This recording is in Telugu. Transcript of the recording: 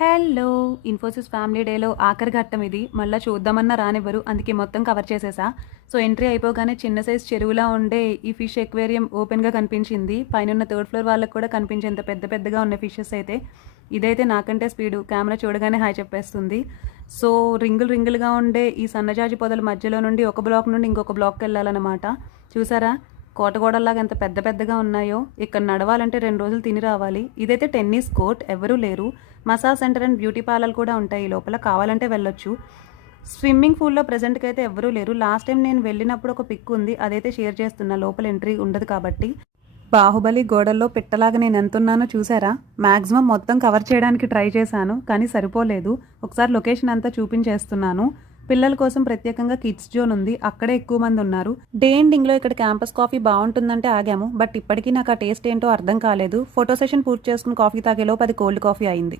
హలో! ఇన్ఫోసిస్ ఫ్యామిలీ డేలో ఆఖరి ఘట్టం ఇది. మళ్ళా చూద్దామన్నా రానివ్వరు. అందుకే మొత్తం కవర్ చేసేసా. సో, ఎంట్రీ అయిపోగానే చిన్న సైజ్ చెరువులా ఉండే ఈ ఫిష్ ఎక్వేరియం ఓపెన్‌గా కనిపించింది. పైనున్న థర్డ్ ఫ్లోర్ వాళ్ళకి కూడా కనిపించేంత పెద్ద పెద్దగా ఉన్న ఫిషెస్ అయితే. ఇదైతే నాకంటే స్పీడు. కెమెరా చూడగానే హాయ్ చెప్పేస్తుంది. సో, రింగులుగా ఉండే ఈ సన్నజాజి పొదల మధ్యలో నుండి ఒక బ్లాక్ నుండి ఇంకొక బ్లాక్‌కెళ్ళాలన్నమాట. చూసారా? కోటగోడల్లాగా ఎంత పెద్ద పెద్దగా ఉన్నాయో. ఇక్కడ నడవాలంటే 2 రోజులు తిని రావాలి. ఇదైతే టెన్నిస్ కోర్ట్, ఎవరూ లేరు. Massage centre and beauty parlour కూడా ఉంటాయి లోపల, కావాలంటే వెళ్ళొచ్చు. స్విమ్మింగ్ పూల్‌లో ప్రెజెంట్‌గా అయితే ఎవ్వరూ లేరు. లాస్ట్ టైం నేను వెళ్ళినప్పుడు ఒక పిక్ ఉంది, అదైతే షేర్ చేస్తున్నా. లోపల ఎంట్రీ ఉండదు కాబట్టి. బాహుబలి గోడల్లో పిట్టలాగా నేను ఎంతున్నానో చూసారా? మ్యాక్సిమం మొత్తం కవర్ చేయడానికి ట్రై చేశాను, కానీ సరిపోలేదు. ఒకసారి లొకేషన్ అంతా చూపించేస్తున్నాను. పిల్లల కోసం ప్రత్యేకంగా కిడ్స్ జోన్ ఉంది, అక్కడే ఎక్కువ మంది ఉన్నారు. డే ఎండింగ్లో ఇక్కడ క్యాంపస్ కాఫీ బాగుంటుందంటే ఆగాము, బట్ ఇప్పటికీ నాకు ఆ టేస్ట్ ఏంటో అర్థం కాలేదు. ఫోటో సెషన్ పూర్తి చేసుకుని కాఫీ తాగేలోపు అది కోల్డ్ కాఫీ అయింది.